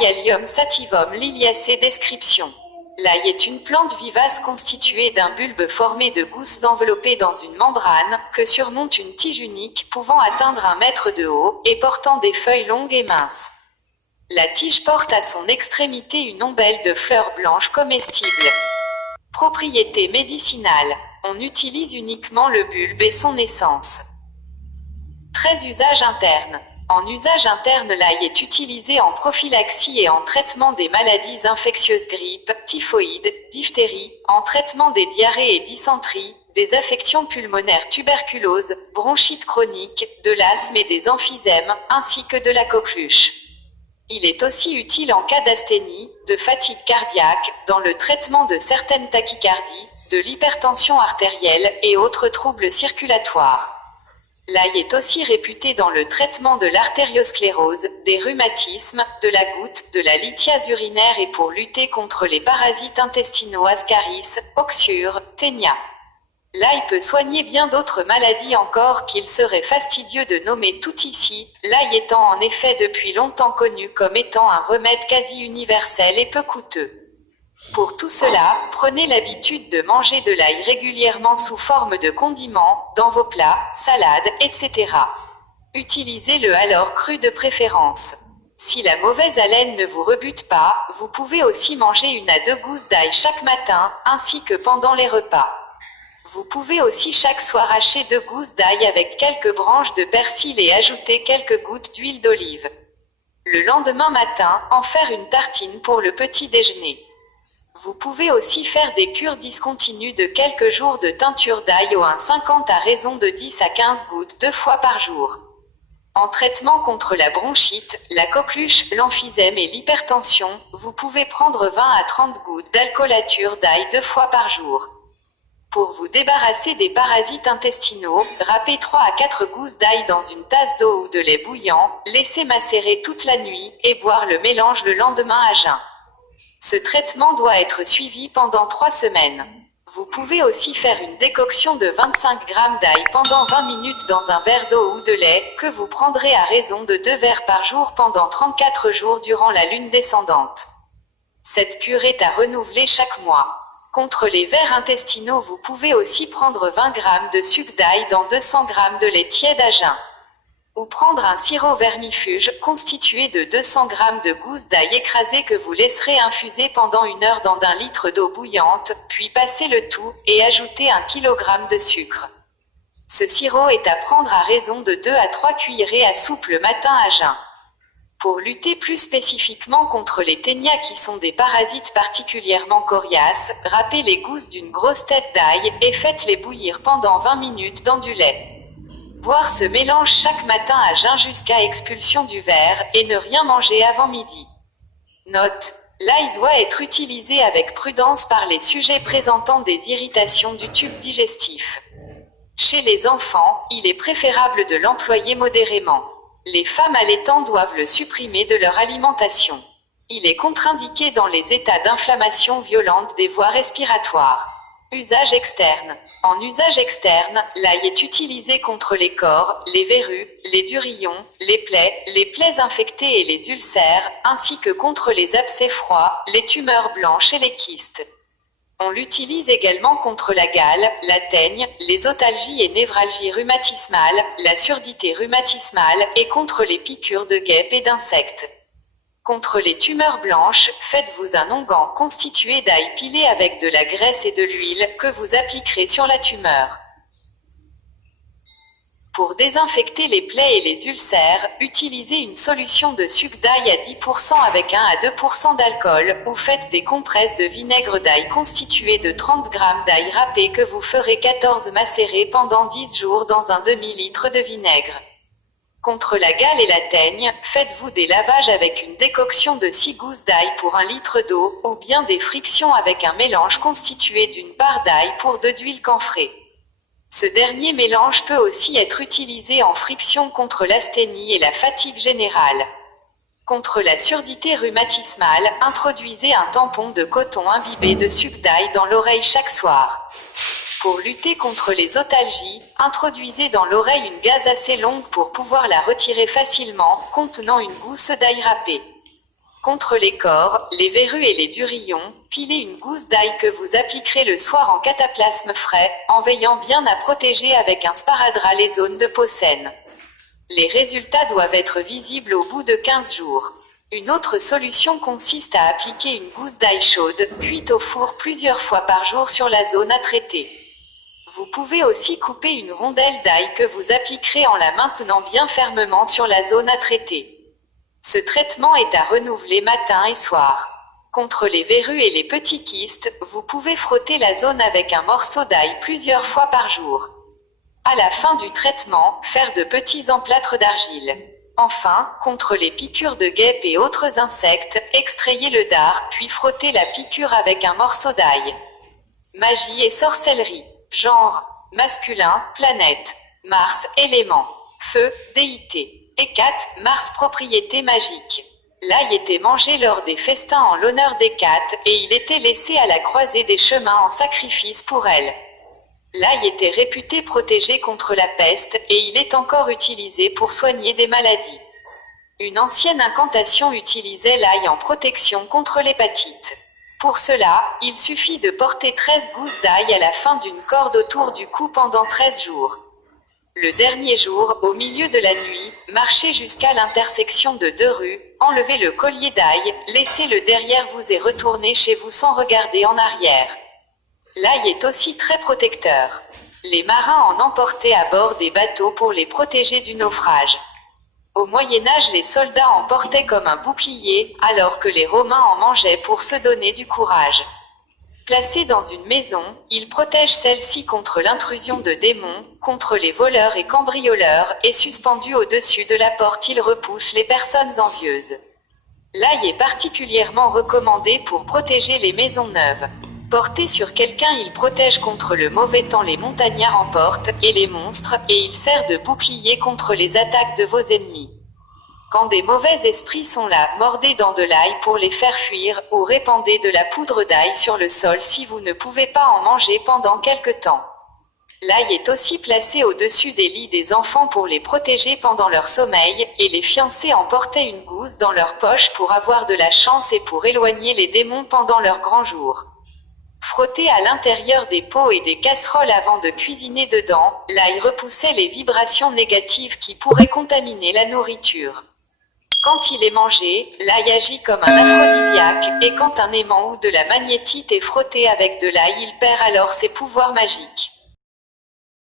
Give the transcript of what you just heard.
Hyalium sativum liliacée. Description. L'ail est une plante vivace constituée d'un bulbe formé de gousses enveloppées dans une membrane, que surmonte une tige unique pouvant atteindre 1 mètre de haut, et portant des feuilles longues et minces. La tige porte à son extrémité une ombelle de fleurs blanches comestibles. Propriété médicinale. On utilise uniquement le bulbe et son essence. 13 usages internes. En usage interne, l'ail est utilisé en prophylaxie et en traitement des maladies infectieuses grippe, typhoïde, diphtérie, en traitement des diarrhées et dysenteries, des affections pulmonaires, tuberculose, bronchite chronique, de l'asthme et des emphysèmes, ainsi que de la coqueluche. Il est aussi utile en cas d'asthénie, de fatigue cardiaque, dans le traitement de certaines tachycardies, de l'hypertension artérielle et autres troubles circulatoires. L'ail est aussi réputé dans le traitement de l'artériosclérose, des rhumatismes, de la goutte, de la lithiase urinaire et pour lutter contre les parasites intestinaux Ascaris, Oxyure, Ténia. L'ail peut soigner bien d'autres maladies encore qu'il serait fastidieux de nommer tout ici, l'ail étant en effet depuis longtemps connu comme étant un remède quasi universel et peu coûteux. Pour tout cela, prenez l'habitude de manger de l'ail régulièrement sous forme de condiment, dans vos plats, salades, etc. Utilisez-le alors cru de préférence. Si la mauvaise haleine ne vous rebute pas, vous pouvez aussi manger 1 à 2 gousses d'ail chaque matin, ainsi que pendant les repas. Vous pouvez aussi chaque soir hacher 2 gousses d'ail avec quelques branches de persil et ajouter quelques gouttes d'huile d'olive. Le lendemain matin, en faire une tartine pour le petit déjeuner. Vous pouvez aussi faire des cures discontinues de quelques jours de teinture d'ail au 1,50 à raison de 10 à 15 gouttes 2 fois par jour. En traitement contre la bronchite, la coqueluche, l'emphysème et l'hypertension, vous pouvez prendre 20 à 30 gouttes d'alcoolature d'ail 2 fois par jour. Pour vous débarrasser des parasites intestinaux, râpez 3 à 4 gousses d'ail dans une tasse d'eau ou de lait bouillant, laissez macérer toute la nuit, et boire le mélange le lendemain à jeun. Ce traitement doit être suivi pendant 3 semaines. Vous pouvez aussi faire une décoction de 25 g d'ail pendant 20 minutes dans un verre d'eau ou de lait, que vous prendrez à raison de 2 verres par jour pendant 34 jours durant la lune descendante. Cette cure est à renouveler chaque mois. Contre les vers intestinaux, vous pouvez aussi prendre 20 g de sucre d'ail dans 200 g de lait tiède à jeun. Ou prendre un sirop vermifuge constitué de 200 g de gousses d'ail écrasées que vous laisserez infuser pendant 1 heure dans 1 litre d'eau bouillante, puis passez le tout, et ajoutez 1 kg de sucre. Ce sirop est à prendre à raison de 2 à 3 cuillerées à soupe le matin à jeun. Pour lutter plus spécifiquement contre les ténias qui sont des parasites particulièrement coriaces, râpez les gousses d'une grosse tête d'ail et faites-les bouillir pendant 20 minutes dans du lait. Boire ce mélange chaque matin à jeun jusqu'à expulsion du ver, et ne rien manger avant midi. Note: l'ail doit être utilisé avec prudence par les sujets présentant des irritations du tube digestif. Chez les enfants, il est préférable de l'employer modérément. Les femmes allaitantes doivent le supprimer de leur alimentation. Il est contre-indiqué dans les états d'inflammation violente des voies respiratoires. Usage externe. En usage externe, l'ail est utilisé contre les cors, les verrues, les durillons, les plaies infectées et les ulcères, ainsi que contre les abcès froids, les tumeurs blanches et les kystes. On l'utilise également contre la gale, la teigne, les otalgies et névralgies rhumatismales, la surdité rhumatismale et contre les piqûres de guêpes et d'insectes. Contre les tumeurs blanches, faites-vous un onguent constitué d'ail pilé avec de la graisse et de l'huile que vous appliquerez sur la tumeur. Pour désinfecter les plaies et les ulcères, utilisez une solution de sucre d'ail à 10% avec 1 à 2% d'alcool, ou faites des compresses de vinaigre d'ail constitué de 30 g d'ail râpé que vous ferez 14 macérer pendant 10 jours dans un demi-litre de vinaigre. Contre la gale et la teigne, faites-vous des lavages avec une décoction de 6 gousses d'ail pour 1 litre d'eau, ou bien des frictions avec un mélange constitué d'une part d'ail pour 2 d'huile camphrée. Ce dernier mélange peut aussi être utilisé en friction contre l'asthénie et la fatigue générale. Contre la surdité rhumatismale, introduisez un tampon de coton imbibé de sucre d'ail dans l'oreille chaque soir. Pour lutter contre les otalgies, introduisez dans l'oreille une gaze assez longue pour pouvoir la retirer facilement, contenant une gousse d'ail râpé. Contre les cors, les verrues et les durillons, pilez une gousse d'ail que vous appliquerez le soir en cataplasme frais, en veillant bien à protéger avec un sparadrap les zones de peau saine. Les résultats doivent être visibles au bout de 15 jours. Une autre solution consiste à appliquer une gousse d'ail chaude, cuite au four plusieurs fois par jour sur la zone à traiter. Vous pouvez aussi couper une rondelle d'ail que vous appliquerez en la maintenant bien fermement sur la zone à traiter. Ce traitement est à renouveler matin et soir. Contre les verrues et les petits kystes, vous pouvez frotter la zone avec un morceau d'ail plusieurs fois par jour. À la fin du traitement, faire de petits emplâtres d'argile. Enfin, contre les piqûres de guêpes et autres insectes, extrayez le dard, puis frottez la piqûre avec un morceau d'ail. Magie et sorcellerie. Genre, masculin, planète. Mars, élément. Feu, déité. Hécate, Mars, propriété magique. L'ail était mangé lors des festins en l'honneur d'Hécate, et il était laissé à la croisée des chemins en sacrifice pour elle. L'ail était réputé protégé contre la peste, et il est encore utilisé pour soigner des maladies. Une ancienne incantation utilisait l'ail en protection contre l'hépatite. Pour cela, il suffit de porter 13 gousses d'ail à la fin d'une corde autour du cou pendant 13 jours. Le dernier jour, au milieu de la nuit, marchez jusqu'à l'intersection de 2 rues, enlevez le collier d'ail, laissez-le derrière vous et retournez chez vous sans regarder en arrière. L'ail est aussi très protecteur. Les marins en emportaient à bord des bateaux pour les protéger du naufrage. Au Moyen-Âge, les soldats en portaient comme un bouclier, alors que les Romains en mangeaient pour se donner du courage. Placé dans une maison, il protège celle-ci contre l'intrusion de démons, contre les voleurs et cambrioleurs, et suspendu au-dessus de la porte il repousse les personnes envieuses. L'ail est particulièrement recommandé pour protéger les maisons neuves. Porté sur quelqu'un, il protège contre le mauvais temps, les montagnards en portent, et les monstres, et il sert de bouclier contre les attaques de vos ennemis. Quand des mauvais esprits sont là, mordez dans de l'ail pour les faire fuir, ou répandez de la poudre d'ail sur le sol si vous ne pouvez pas en manger pendant quelque temps. L'ail est aussi placé au-dessus des lits des enfants pour les protéger pendant leur sommeil, et les fiancés en portaient une gousse dans leur poche pour avoir de la chance et pour éloigner les démons pendant leur grand jour. Frottez à l'intérieur des pots et des casseroles avant de cuisiner dedans, l'ail repoussait les vibrations négatives qui pourraient contaminer la nourriture. Quand il est mangé, l'ail agit comme un aphrodisiaque, et quand un aimant ou de la magnétite est frotté avec de l'ail, il perd alors ses pouvoirs magiques.